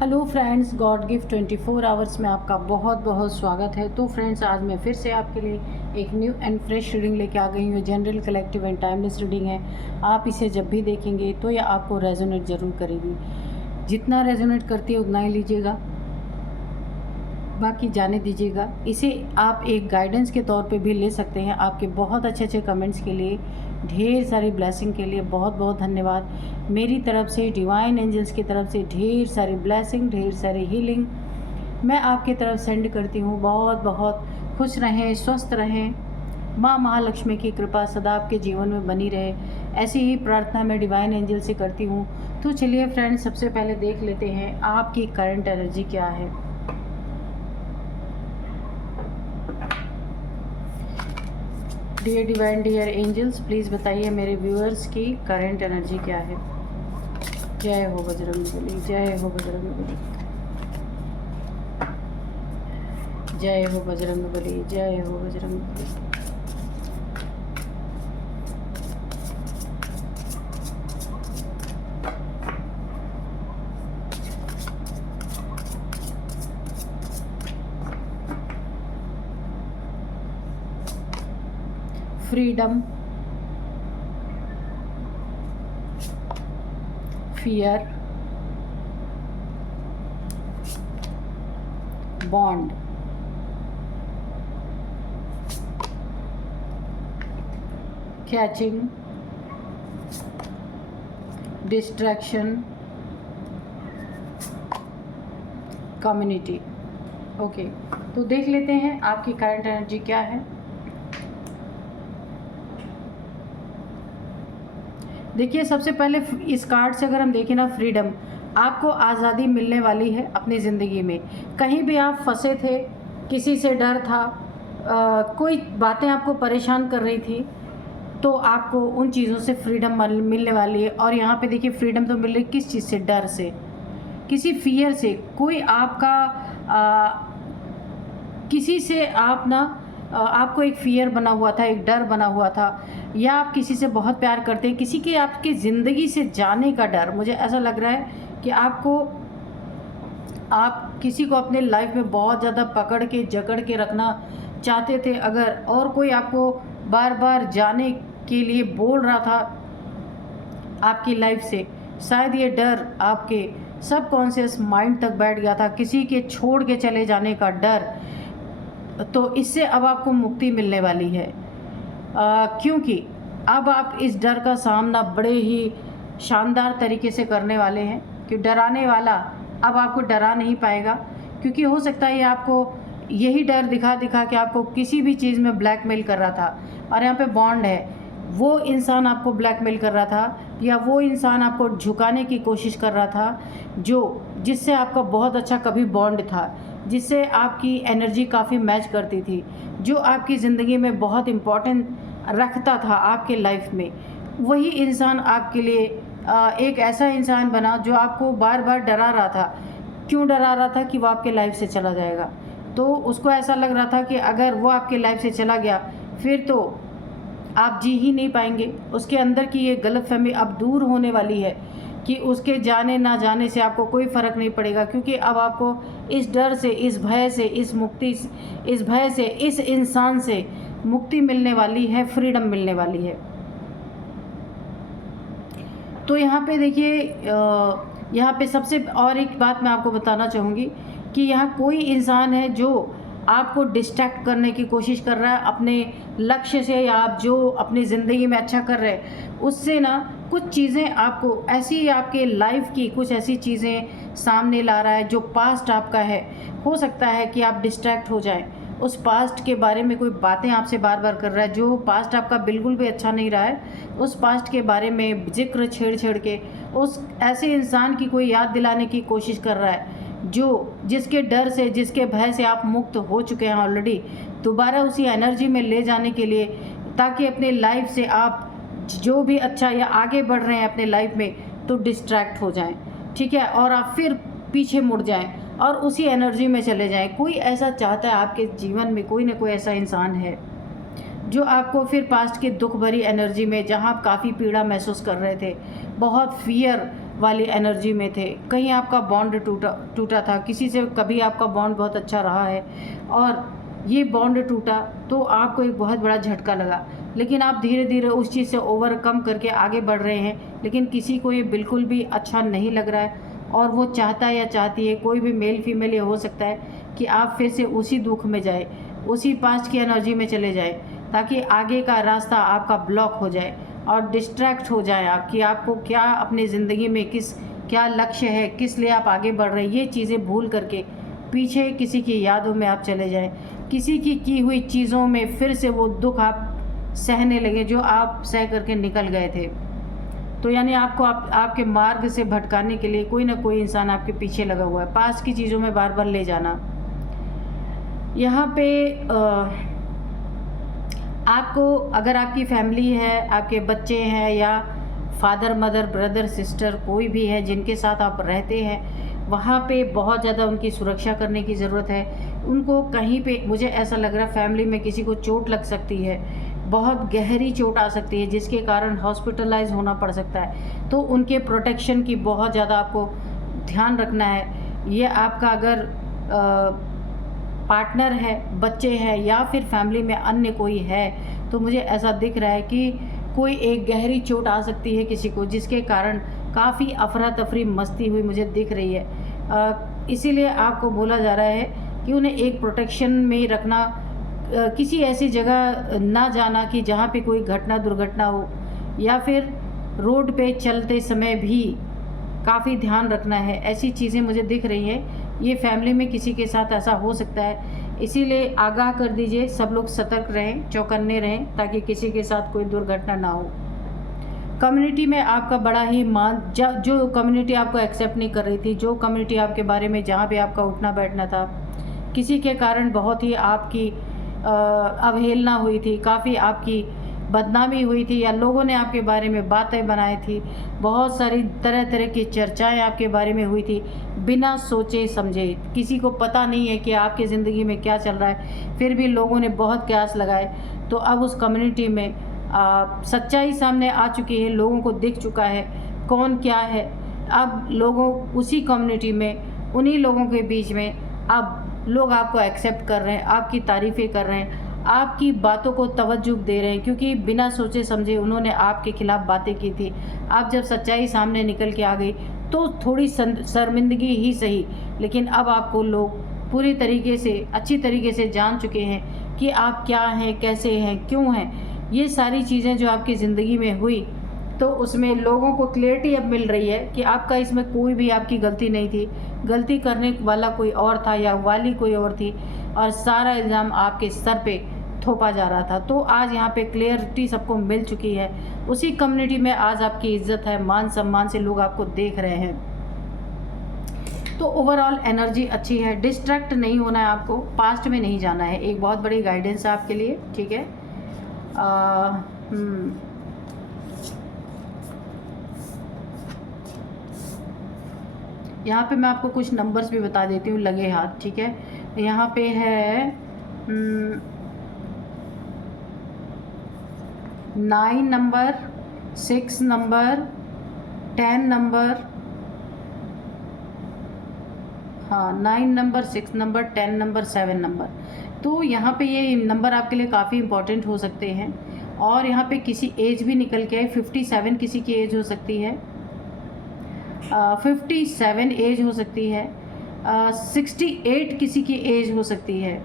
Hello friends, God gift 24 hours में आपका बहुत बहुत स्वागत है। तो फ्रेंड्स, आज मैं फिर से आपके लिए एक न्यू एंड फ्रेश रीडिंग लेके आ गई हूँ। General, collective and timeless reading है। आप इसे जब भी देखेंगे तो यह आपको रेजोनेट ज़रूर करेगी। जितना रेजोनेट करती है उतना ही लीजिएगा, बाकी जाने दीजिएगा। इसे आप एक गाइडेंस के तौर पे भी ले सकते हैं। आपके बहुत अच्छे अच्छे कमेंट्स के लिए, ढेर सारी ब्लेसिंग के लिए बहुत बहुत धन्यवाद। मेरी तरफ से, डिवाइन एंजल्स की तरफ से ढेर सारी ब्लेसिंग, ढेर सारी हीलिंग मैं आपकी तरफ सेंड करती हूँ। बहुत बहुत खुश रहें, स्वस्थ रहें। माँ महालक्ष्मी की कृपा सदा आपके जीवन में बनी रहे, ऐसी ही प्रार्थना मैं डिवाइन एंजल से करती हूँ। तो चलिए फ्रेंड्स, सबसे पहले देख लेते हैं आपकी करंट एनर्जी क्या है। Dear divine, dear angels, please बताइए मेरे व्यूअर्स की करंट एनर्जी क्या है। जय हो बजरंगबली, जय हो बजरंगबली, जय हो बजरंगबली, जय हो Bajrangbali. Freedom, fear, bond, catching, distraction, community. Okay, तो देख लेते हैं आपकी करंट एनर्जी क्या है। देखिए, सबसे पहले इस कार्ड से अगर हम देखें ना, फ्रीडम, आपको आज़ादी मिलने वाली है अपनी ज़िंदगी में। कहीं भी आप फंसे थे, किसी से डर था, कोई बातें आपको परेशान कर रही थी, तो आपको उन चीज़ों से फ्रीडम मिलने वाली है। और यहाँ पे देखिए, फ्रीडम तो मिल रही किस चीज़ से? डर से, किसी फियर से। कोई आपका किसी से आप ना आपको एक फ़ियर बना हुआ था, एक डर बना हुआ था, या आप किसी से बहुत प्यार करते हैं, किसी के आपकी ज़िंदगी से जाने का डर। मुझे ऐसा लग रहा है कि आप किसी को अपने लाइफ में बहुत ज़्यादा पकड़ के जकड़ के रखना चाहते थे अगर, और कोई आपको बार बार जाने के लिए बोल रहा था आपकी लाइफ से। शायद ये डर आपके सबकॉन्शियस माइंड तक बैठ गया था, किसी के छोड़ के चले जाने का डर। तो इससे अब आपको मुक्ति मिलने वाली है, क्योंकि अब आप इस डर का सामना बड़े ही शानदार तरीके से करने वाले हैं। कि डराने वाला अब आपको डरा नहीं पाएगा, क्योंकि हो सकता है ये आपको यही डर दिखा दिखा के आपको किसी भी चीज़ में ब्लैकमेल कर रहा था। और यहाँ पे बॉन्ड है, वो इंसान आपको ब्लैकमेल कर रहा था, या वो इंसान आपको झुकाने की कोशिश कर रहा था, जिससे आपका बहुत अच्छा कभी बॉन्ड था, जिससे आपकी एनर्जी काफ़ी मैच करती थी, जो आपकी ज़िंदगी में बहुत इम्पोर्टेंट रखता था आपके लाइफ में। वही इंसान आपके लिए एक ऐसा इंसान बना जो आपको बार बार डरा रहा था। क्यों डरा रहा था? कि वो आपके लाइफ से चला जाएगा। तो उसको ऐसा लग रहा था कि अगर वो आपके लाइफ से चला गया फिर तो आप जी ही नहीं पाएंगे। उसके अंदर की ये गलतफहमी अब दूर होने वाली है कि उसके जाने ना जाने से आपको कोई फ़र्क नहीं पड़ेगा, क्योंकि अब आपको इस डर से, इस भय से, इस भय से, इस इंसान से मुक्ति मिलने वाली है, फ्रीडम मिलने वाली है। तो यहाँ पे देखिए, यहाँ पे सबसे और एक बात मैं आपको बताना चाहूँगी कि यहाँ कोई इंसान है जो आपको डिस्ट्रैक्ट करने की कोशिश कर रहा है अपने लक्ष्य से, या आप जो अपनी ज़िंदगी में अच्छा कर रहे हैं उससे ना कुछ चीज़ें आपको ऐसी, आपके लाइफ की कुछ ऐसी चीज़ें सामने ला रहा है जो पास्ट आपका है। हो सकता है कि आप डिस्ट्रैक्ट हो जाएं, उस पास्ट के बारे में कोई बातें आपसे बार बार कर रहा है, जो पास्ट आपका बिल्कुल भी अच्छा नहीं रहा है। उस पास्ट के बारे में जिक्र छेड़ के उस ऐसे इंसान की कोई याद दिलाने की कोशिश कर रहा है जिसके डर से, जिसके भय से आप मुक्त हो चुके हैं ऑलरेडी, दोबारा उसी एनर्जी में ले जाने के लिए, ताकि अपने लाइफ से आप जो भी अच्छा या आगे बढ़ रहे हैं अपने लाइफ में तो डिस्ट्रैक्ट हो जाएं, ठीक है, और आप फिर पीछे मुड़ जाएं और उसी एनर्जी में चले जाएं। कोई ऐसा चाहता है आपके जीवन में, कोई ना कोई ऐसा इंसान है जो आपको फिर पास्ट की दुख भरी एनर्जी में, जहाँ आप काफ़ी पीड़ा महसूस कर रहे थे, बहुत फियर वाली एनर्जी में थे, कहीं आपका बॉन्ड टूटा था, किसी से कभी आपका बॉन्ड बहुत अच्छा रहा है और ये बॉन्ड टूटा तो आपको एक बहुत बड़ा झटका लगा, लेकिन आप धीरे धीरे उस चीज़ से ओवरकम करके आगे बढ़ रहे हैं। लेकिन किसी को ये बिल्कुल भी अच्छा नहीं लग रहा है और वो चाहता है या चाहती है, कोई भी मेल फीमेल ये हो सकता है कि आप फिर से उसी दुख में जाए, उसी पास्ट की एनर्जी में चले जाए, ताकि आगे का रास्ता आपका ब्लॉक हो जाए और डिस्ट्रैक्ट हो जाए आप कि आपको क्या अपनी ज़िंदगी में क्या लक्ष्य है, किस लिए आप आगे बढ़ रहे हैं, ये चीज़ें भूल करके पीछे किसी की यादों में आप चले जाएं, किसी की हुई चीज़ों में फिर से वो दुख आप सहने लगे जो आप सह करके निकल गए थे। तो यानी आपको आपके मार्ग से भटकाने के लिए कोई ना कोई इंसान आपके पीछे लगा हुआ है, पास की चीज़ों में बार बार ले जाना। यहाँ पे आपको अगर आपकी फैमिली है, आपके बच्चे हैं या फादर मदर ब्रदर सिस्टर कोई भी है जिनके साथ आप रहते हैं, वहाँ पे बहुत ज़्यादा उनकी सुरक्षा करने की ज़रूरत है। उनको कहीं पे, मुझे ऐसा लग रहा है फैमिली में किसी को चोट लग सकती है, बहुत गहरी चोट आ सकती है जिसके कारण हॉस्पिटलाइज होना पड़ सकता है। तो उनके प्रोटेक्शन की बहुत ज़्यादा आपको ध्यान रखना है। ये आपका अगर पार्टनर है, बच्चे हैं या फिर फैमिली में अन्य कोई है, तो मुझे ऐसा दिख रहा है कि कोई एक गहरी चोट आ सकती है किसी को, जिसके कारण काफ़ी अफरा तफरी मस्ती हुई मुझे दिख रही है। इसीलिए आपको बोला जा रहा है कि उन्हें एक प्रोटेक्शन में रखना, किसी ऐसी जगह ना जाना कि जहाँ पे कोई दुर्घटना हो, या फिर रोड पे चलते समय भी काफ़ी ध्यान रखना है। ऐसी चीज़ें मुझे दिख रही हैं, ये फैमिली में किसी के साथ ऐसा हो सकता है। इसीलिए आगाह कर दीजिए, सब लोग सतर्क रहें, चौकन्ने रहें, ताकि किसी के साथ कोई दुर्घटना ना हो। कम्युनिटी में आपका बड़ा ही जो कम्युनिटी आपको एक्सेप्ट नहीं कर रही थी, जो कम्युनिटी आपके बारे में जहाँ पे आपका उठना बैठना था, किसी के कारण बहुत ही आपकी अवहेलना हुई थी, काफ़ी आपकी बदनामी हुई थी, या लोगों ने आपके बारे में बातें बनाई थी, बहुत सारी तरह तरह की चर्चाएं आपके बारे में हुई थी, बिना सोचे समझे। किसी को पता नहीं है कि आपकी ज़िंदगी में क्या चल रहा है, फिर भी लोगों ने बहुत कयास लगाए। तो अब उस कम्युनिटी में सच्चाई सामने आ चुकी है, लोगों को दिख चुका है कौन क्या है। अब लोगों उसी कम्युनिटी में, उन्हीं लोगों के बीच में अब लोग आपको एक्सेप्ट कर रहे हैं, आपकी तारीफ़ें कर रहे हैं, आपकी बातों को तवज्जो दे रहे हैं, क्योंकि बिना सोचे समझे उन्होंने आपके खिलाफ़ बातें की थी। आप जब सच्चाई सामने निकल के आ गई तो थोड़ी शर्मिंदगी ही सही, लेकिन अब आपको लोग पूरी तरीके से, अच्छी तरीके से जान चुके हैं कि आप क्या हैं, कैसे हैं, क्यों हैं। ये सारी चीज़ें जो आपकी ज़िंदगी में हुई, तो उसमें लोगों को क्लियरिटी अब मिल रही है कि आपका इसमें कोई भी आपकी गलती नहीं थी, गलती करने वाला कोई और था या वाली कोई और थी, और सारा इल्ज़ाम आपके सर पे थोपा जा रहा था। तो आज यहाँ पे क्लियरिटी सबको मिल चुकी है। उसी कम्युनिटी में आज आपकी इज्जत है, मान सम्मान से लोग आपको देख रहे हैं। तो ओवरऑल एनर्जी अच्छी है, डिस्ट्रैक्ट नहीं होना है आपको, पास्ट में नहीं जाना है। एक बहुत बड़ी गाइडेंस है आपके लिए, ठीक है। यहाँ पे मैं आपको कुछ नंबर्स भी बता देती हूँ लगे हाथ, ठीक है। यहाँ पे है 9 नंबर, 6 नंबर, 10 नंबर, हाँ 9 नंबर, 6 नंबर, 10 नंबर, 7 नंबर। तो यहाँ पे ये नंबर आपके लिए काफ़ी इम्पोर्टेंट हो सकते हैं। और यहाँ पे किसी एज भी निकल के आए, 57 किसी की एज हो सकती है, 57 एज हो सकती है, 68 किसी की एज हो सकती है,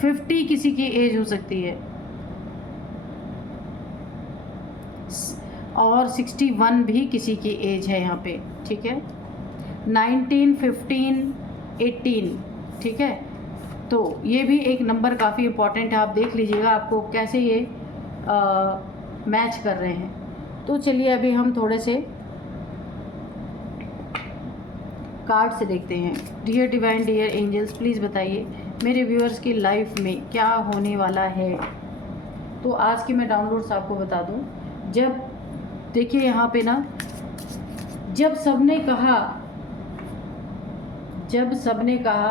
50 किसी की एज हो सकती है, और 61 भी किसी की एज है यहाँ पे, ठीक है। 19, 15, 18, ठीक है। तो ये भी एक नंबर काफ़ी इम्पॉर्टेंट है, आप देख लीजिएगा आपको कैसे ये मैच कर रहे हैं। तो चलिए अभी हम थोड़े से कार्ड से देखते हैं। Dear divine, dear angels, please बताइए मेरे व्यूअर्स की लाइफ में क्या होने वाला है। तो आज की मैं डाउनलोड्स आपको बता दूं। जब देखिए यहाँ पे ना, जब सबने कहा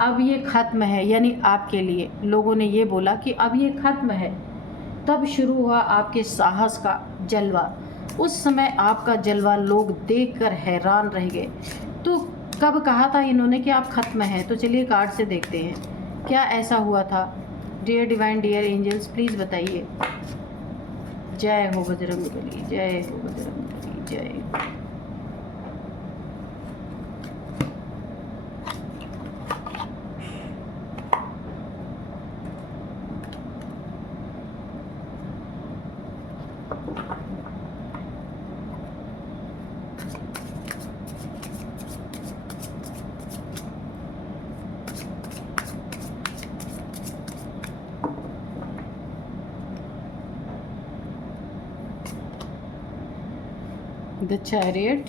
अब ये ख़त्म है, यानी आपके लिए लोगों ने ये बोला कि अब ये ख़त्म है, तब शुरू हुआ आपके साहस का जलवा। उस समय आपका जलवा लोग देखकर हैरान रह गए। तो कब कहा था इन्होंने कि आप ख़त्म हैं? तो चलिए कार्ड से देखते हैं क्या ऐसा हुआ था। Dear divine, dear angels, please बताइए। जय हो बजरंगबली, जय हो बजरंगबली, जय। The Chariot,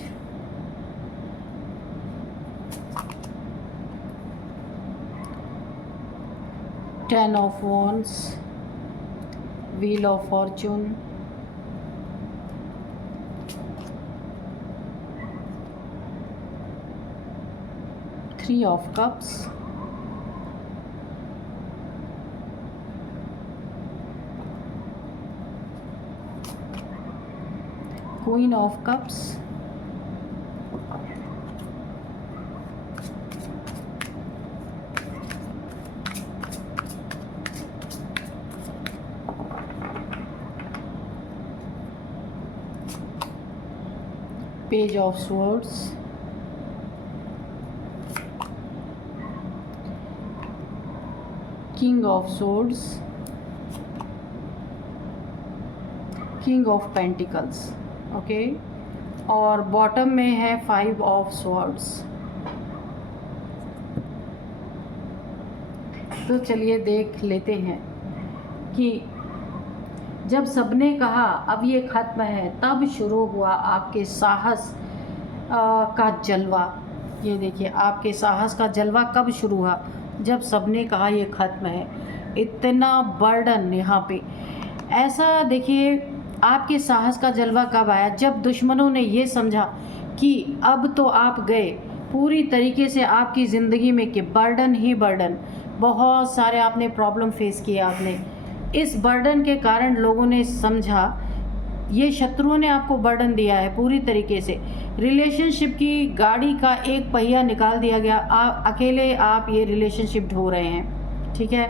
Ten of Wands, Wheel of Fortune, Three of Cups, Queen of Cups, Page of Swords, King of Swords, King of Pentacles, okay. और बॉटम में है फाइव ऑफ स्वॉर्ड्स। तो चलिए देख लेते हैं कि जब सबने कहा अब ये ख़त्म है, तब शुरू हुआ आपके साहस का जलवा। ये देखिए आपके साहस का जलवा कब शुरू हुआ? जब सबने कहा ये ख़त्म है। इतना बर्डन यहाँ पे ऐसा देखिए, आपके साहस का जलवा कब आया? जब दुश्मनों ने ये समझा कि अब तो आप गए पूरी तरीके से आपकी ज़िंदगी में कि बर्डन ही बर्डन, बहुत सारे आपने प्रॉब्लम फेस किए आपने। इस बर्डन के कारण लोगों ने समझा, ये शत्रुओं ने आपको बर्डन दिया है पूरी तरीके से। रिलेशनशिप की गाड़ी का एक पहिया निकाल दिया गया, अकेले आप ये रिलेशनशिप ढो रहे हैं, ठीक है।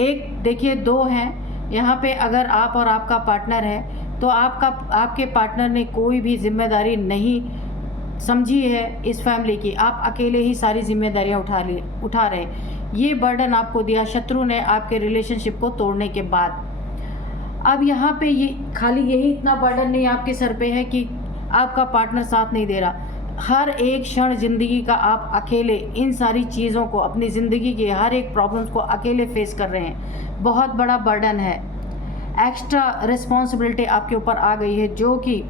एक देखिए, दो हैं यहाँ पे। अगर आप और आपका पार्टनर है तो आपके पार्टनर ने कोई भी जिम्मेदारी नहीं समझी है इस फैमिली की, आप अकेले ही सारी जिम्मेदारियाँ उठा रहे हैं। ये बर्डन आपको दिया शत्रु ने आपके रिलेशनशिप को तोड़ने के बाद। अब यहाँ पे ये खाली यही इतना बर्डन नहीं आपके सर पे है कि आपका पार्टनर साथ नहीं दे रहा। हर एक क्षण ज़िंदगी का आप अकेले इन सारी चीज़ों को, अपनी ज़िंदगी के हर एक प्रॉब्लम्स को अकेले फेस कर रहे हैं। बहुत बड़ा बर्डन है, एक्स्ट्रा रिस्पॉन्सिबिलिटी आपके ऊपर आ गई है, जो कि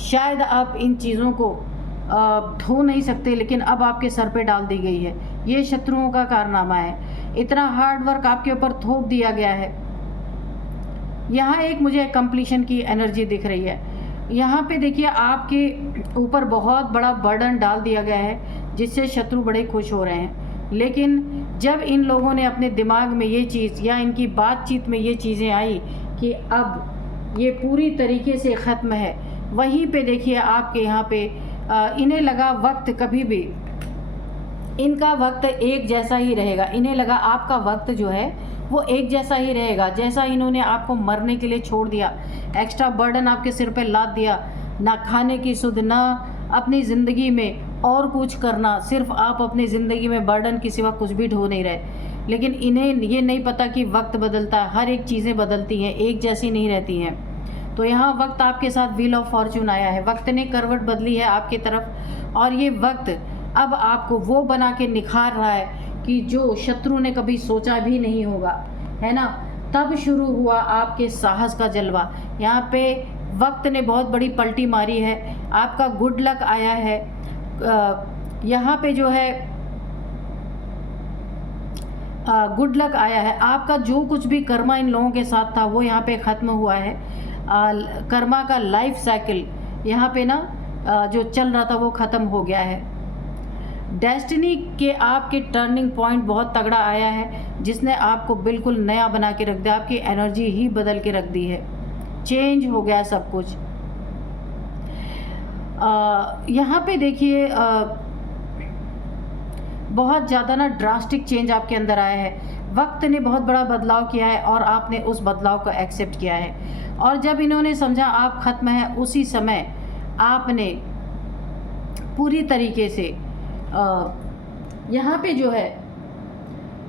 शायद आप इन चीज़ों को धो नहीं सकते, लेकिन अब आपके सर पे डाल दी गई है। ये शत्रुओं का कारनामा है। इतना हार्ड वर्क आपके ऊपर थोप दिया गया है। यहाँ एक मुझे कंप्लीशन की एनर्जी दिख रही है। यहाँ पे देखिए आपके ऊपर बहुत बड़ा बर्डन डाल दिया गया है, जिससे शत्रु बड़े खुश हो रहे हैं। लेकिन जब इन लोगों ने अपने दिमाग में ये चीज़ या इनकी बातचीत में ये चीज़ें आई कि अब ये पूरी तरीके से ख़त्म है, वहीं पे देखिए आपके यहाँ पे इन्हें लगा वक्त कभी भी इनका वक्त एक जैसा ही रहेगा। इन्हें लगा आपका वक्त जो है वो एक जैसा ही रहेगा। जैसा इन्होंने आपको मरने के लिए छोड़ दिया, एक्स्ट्रा बर्डन आपके सिर पे लाद दिया, ना खाने की सुध, ना अपनी ज़िंदगी में और कुछ करना, सिर्फ आप अपनी ज़िंदगी में बर्डन के सिवा कुछ भी ढो नहीं रहे। लेकिन इन्हें ये नहीं पता कि वक्त बदलता है, हर एक चीज़ें बदलती हैं, एक जैसी नहीं रहती हैं। तो यहाँ वक्त आपके साथ व्हील ऑफ फॉर्चून आया है। वक्त ने करवट बदली है आपकी तरफ, और ये वक्त अब आपको वो बना के निखार रहा है कि जो शत्रु ने कभी सोचा भी नहीं होगा, है ना। तब शुरू हुआ आपके साहस का जलवा। यहाँ पे वक्त ने बहुत बड़ी पलटी मारी है, आपका गुड लक आया है। यहाँ पे जो है गुड लक आया है। आपका जो कुछ भी कर्मा इन लोगों के साथ था वो यहाँ पे ख़त्म हुआ है। कर्मा का लाइफ साइकिल यहाँ पे ना जो चल रहा था वो ख़त्म हो गया है। डेस्टिनी के आपके टर्निंग पॉइंट बहुत तगड़ा आया है, जिसने आपको बिल्कुल नया बना के रख दिया। आपकी एनर्जी ही बदल के रख दी है, चेंज हो गया सब कुछ। यहाँ पे देखिए बहुत ज़्यादा ना ड्रास्टिक चेंज आपके अंदर आया है। वक्त ने बहुत बड़ा बदलाव किया है और आपने उस बदलाव को एक्सेप्ट किया है। और जब इन्होंने समझा आप ख़त्म है, उसी समय आपने पूरी तरीके से यहाँ पे जो है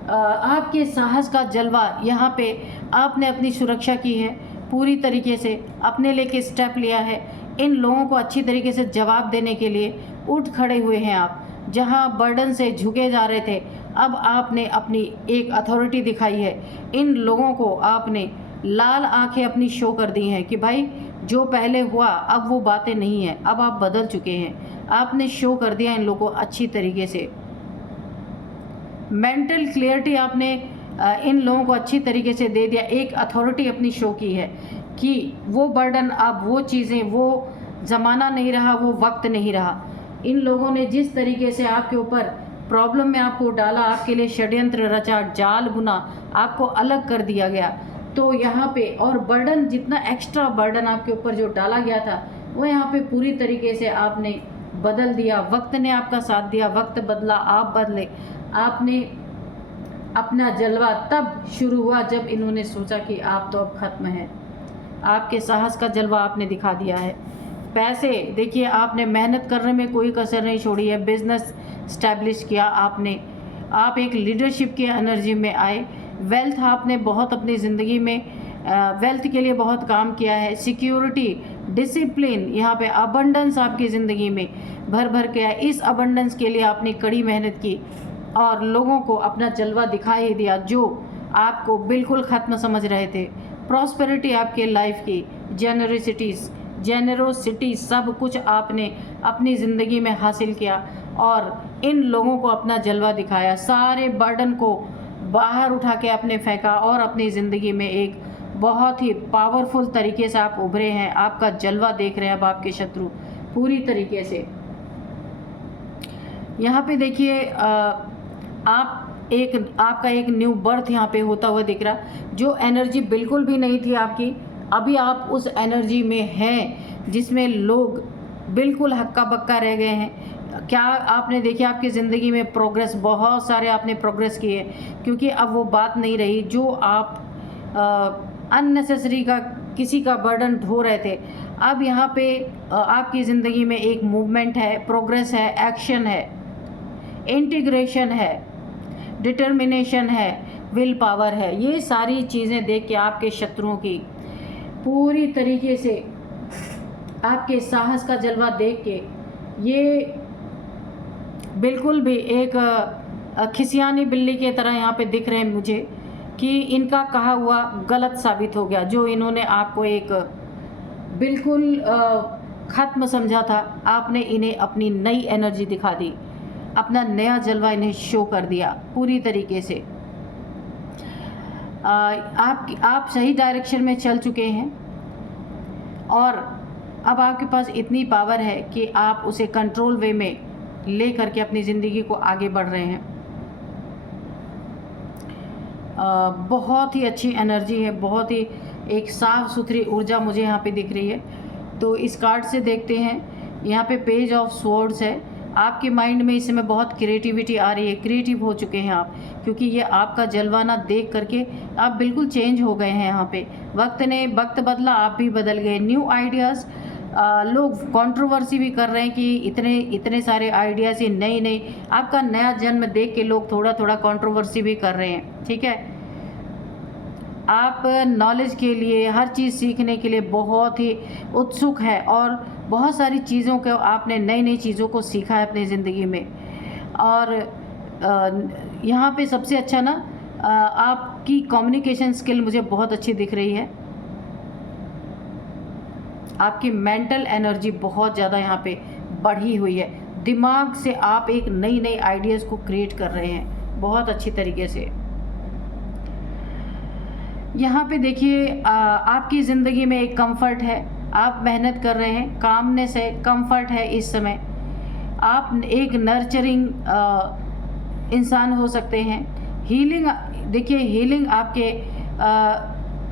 आपके साहस का जलवा, यहाँ पे आपने अपनी सुरक्षा की है पूरी तरीके से, अपने लेके स्टेप लिया है। इन लोगों को अच्छी तरीके से जवाब देने के लिए उठ खड़े हुए हैं आप। जहाँ बर्डन से झुके जा रहे थे, अब आपने अपनी एक अथॉरिटी दिखाई है। इन लोगों को आपने लाल आंखें अपनी शो कर दी हैं कि भाई जो पहले हुआ अब वो बातें नहीं हैं, अब आप बदल चुके हैं। आपने शो कर दिया इन लोगों को अच्छी तरीके से। मेंटल क्लियरिटी आपने इन लोगों को अच्छी तरीके से दे दिया। एक अथॉरिटी अपनी शो की है कि वो बर्डन, अब वो चीज़ें, वो ज़माना नहीं रहा, वो वक्त नहीं रहा। इन लोगों ने जिस तरीके से आपके ऊपर प्रॉब्लम में आपको डाला, आपके लिए षड्यंत्र रचा, जाल बुना, आपको अलग कर दिया गया, तो यहाँ पे और बर्डन, जितना एक्स्ट्रा बर्डन आपके ऊपर जो डाला गया था, वो यहाँ पे पूरी तरीके से आपने बदल दिया। वक्त ने आपका साथ दिया, वक्त बदला, आप बदले। आपने अपना जलवा तब शुरू हुआ जब इन्होंने सोचा कि आप तो अब ख़त्म हैं। आपके साहस का जलवा आपने दिखा दिया है। पैसे देखिए, आपने मेहनत करने में कोई कसर नहीं छोड़ी है। बिजनेस स्टैब्लिश किया आपने, आप एक लीडरशिप की एनर्जी में आए। वेल्थ आपने बहुत अपनी ज़िंदगी में वेल्थ के लिए बहुत काम किया है। सिक्योरिटी, डिसिप्लिन, यहाँ पे अबंडेंस आपकी ज़िंदगी में भर भर के आए। इस अबंडेंस के लिए आपने कड़ी मेहनत की और लोगों को अपना जलवा दिखा ही दिया जो आपको बिल्कुल ख़त्म समझ रहे थे। प्रॉस्पेरिटी आपके लाइफ की, जेनरोसिटी सब कुछ आपने अपनी ज़िंदगी में हासिल किया और इन लोगों को अपना जलवा दिखाया। सारे बर्डन को बाहर उठा के आपने फेंका और अपनी ज़िंदगी में एक बहुत ही पावरफुल तरीके से आप उभरे हैं। आपका जलवा देख रहे हैं अब आपके शत्रु पूरी तरीके से। यहाँ पे देखिए आपका एक न्यू बर्थ यहाँ पे होता हुआ दिख रहा। जो एनर्जी बिल्कुल भी नहीं थी आपकी, अभी आप उस एनर्जी में हैं जिसमें लोग बिल्कुल हक्का बक्का रह गए हैं। क्या आपने देखिए आपकी ज़िंदगी में प्रोग्रेस, बहुत सारे आपने प्रोग्रेस किए, क्योंकि अब वो बात नहीं रही जो आप अननेसेसरी का किसी का बर्डन ढो रहे थे। अब यहाँ पे आपकी ज़िंदगी में एक मूवमेंट है, प्रोग्रेस है, एक्शन है, इंटीग्रेशन है, डिटर्मिनेशन है, विल पावर है। ये सारी चीज़ें देख के आपके शत्रुओं की पूरी तरीके से आपके साहस का जलवा देख के ये बिल्कुल भी एक खिसियानी बिल्ली के तरह यहाँ पे दिख रहे हैं मुझे कि इनका कहा हुआ गलत साबित हो गया। जो इन्होंने आपको एक बिल्कुल ख़त्म समझा था, आपने इन्हें अपनी नई एनर्जी दिखा दी, अपना नया जलवा इन्हें शो कर दिया पूरी तरीके से। आप सही डायरेक्शन में चल चुके हैं और अब आपके पास इतनी पावर है कि आप उसे कंट्रोल वे में ले करके अपनी ज़िंदगी को आगे बढ़ रहे हैं। बहुत ही अच्छी एनर्जी है, बहुत ही एक साफ़ सुथरी ऊर्जा मुझे यहाँ पे दिख रही है। तो इस कार्ड से देखते हैं, यहाँ पे पेज ऑफ स्वॉर्ड्स है। आपके माइंड में इस समय बहुत क्रिएटिविटी आ रही है, क्रिएटिव हो चुके हैं आप, क्योंकि ये आपका जलवाना देख करके आप बिल्कुल चेंज हो गए हैं। यहाँ पे वक्त बदला, आप भी बदल गए। न्यू आइडियाज़, लोग कंट्रोवर्सी भी कर रहे हैं कि इतने सारे आइडियाज़, ये नई आपका नया जन्म देख के लोग थोड़ा थोड़ा कंट्रोवर्सी भी कर रहे हैं। ठीक है, आप नॉलेज के लिए, हर चीज़ सीखने के लिए बहुत ही उत्सुक है और बहुत सारी चीज़ों को आपने नई चीज़ों को सीखा है अपनी ज़िंदगी में। और यहाँ पे सबसे अच्छा ना आपकी कम्युनिकेशन स्किल मुझे बहुत अच्छी दिख रही है। आपकी मेंटल एनर्जी बहुत ज़्यादा यहाँ पे बढ़ी हुई है। दिमाग से आप एक नई आइडियाज़ को क्रिएट कर रहे हैं बहुत अच्छी तरीके से। यहाँ पे देखिए आपकी ज़िंदगी में एक कंफर्ट है, आप मेहनत कर रहे हैं, कामनेस है, कंफर्ट है। इस समय आप एक नर्चरिंग इंसान हो सकते हैं। हीलिंग, देखिए हीलिंग आपके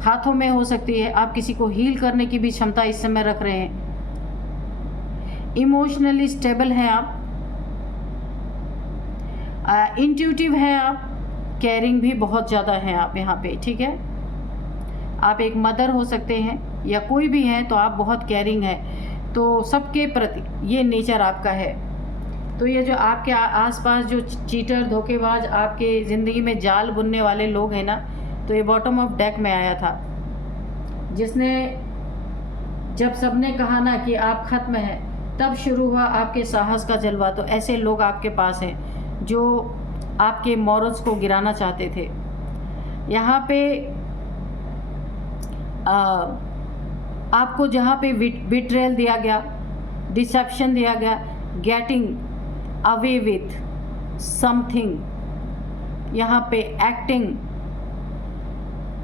हाथों में हो सकती है। आप किसी को हील करने की भी क्षमता इस समय रख रहे हैं। इमोशनली स्टेबल हैं आप, इंट्यूटिव हैं आप, केयरिंग भी बहुत ज़्यादा हैं आप यहाँ पे, ठीक है। आप एक मदर हो सकते हैं या कोई भी हैं, तो आप बहुत केयरिंग हैं, तो सबके प्रति ये नेचर आपका है। तो ये जो आपके आसपास जो चीटर धोखेबाज आपके ज़िंदगी में जाल बुनने वाले लोग हैं ना, तो ये बॉटम ऑफ डेक में आया था, जिसने जब सबने कहा ना कि आप ख़त्म हैं, तब शुरू हुआ आपके साहस का जलवा। तो ऐसे लोग आपके पास हैं जो आपके मॉरल्स को गिराना चाहते थे। यहाँ पे आपको जहाँ पे बिट्रेल दिया गया, डिसेप्शन दिया गया, गेटिंग अवे विथ समथिंग, यहाँ पे एक्टिंग,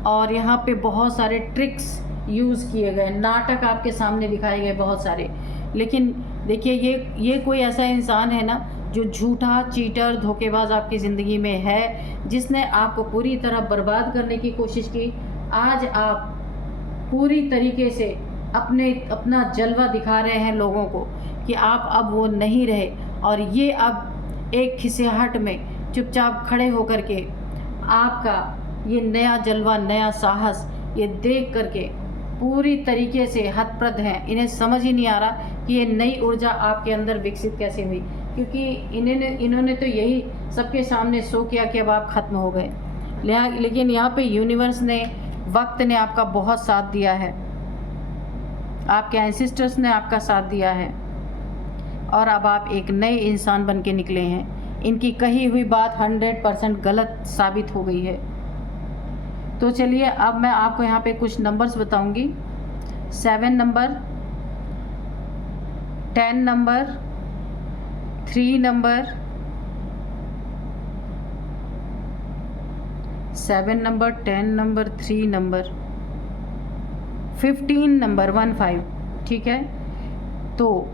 और यहाँ पे बहुत सारे ट्रिक्स यूज़ किए गए, नाटक आपके सामने दिखाए गए बहुत सारे। लेकिन देखिए, ये कोई ऐसा इंसान है ना जो झूठा चीटर धोखेबाज आपकी ज़िंदगी में है, जिसने आपको पूरी तरह बर्बाद करने की कोशिश की। आज आप पूरी तरीके से अपना जलवा दिखा रहे हैं लोगों को कि आप अब वो नहीं रहे, और ये अब एक खिसियाहट में चुपचाप खड़े होकर के आपका ये नया जलवा, नया साहस ये देख करके पूरी तरीके से हतप्रद हैं। इन्हें समझ ही नहीं आ रहा कि ये नई ऊर्जा आपके अंदर विकसित कैसे हुई, क्योंकि इन्होंने तो यही सबके सामने शो किया कि अब आप ख़त्म हो गए। लेकिन यहाँ पे यूनिवर्स ने, वक्त ने आपका बहुत साथ दिया है, आपके एंसेस्टर्स ने आपका साथ दिया है, और अब आप एक नए इंसान बन के निकले हैं। इनकी कही हुई बात 100% गलत साबित हो गई है। तो चलिए, अब मैं आपको यहाँ पे कुछ नंबर्स बताऊंगी। 7 number, 10 number, 3 number, 7 number, 10 number, 3 number, 15 number, 15, ठीक है। तो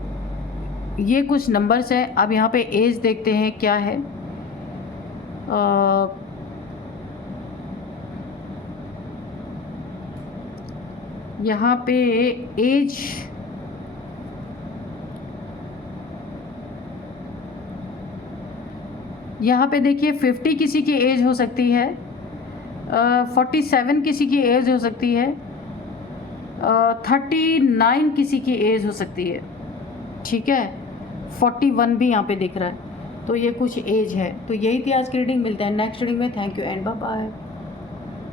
ये कुछ नंबर्स है। अब यहाँ पे एज देखते हैं क्या है। यहाँ पे एज यहाँ पे देखिए 50 किसी की एज हो सकती है, 47 किसी की एज हो सकती है, 39 किसी की एज हो सकती है, ठीक है। 41 भी यहाँ पे दिख रहा है। तो ये कुछ एज है। तो यही थी आज की रीडिंग। मिलते हैं नेक्स्ट रीडिंग में। Thank you and bye bye.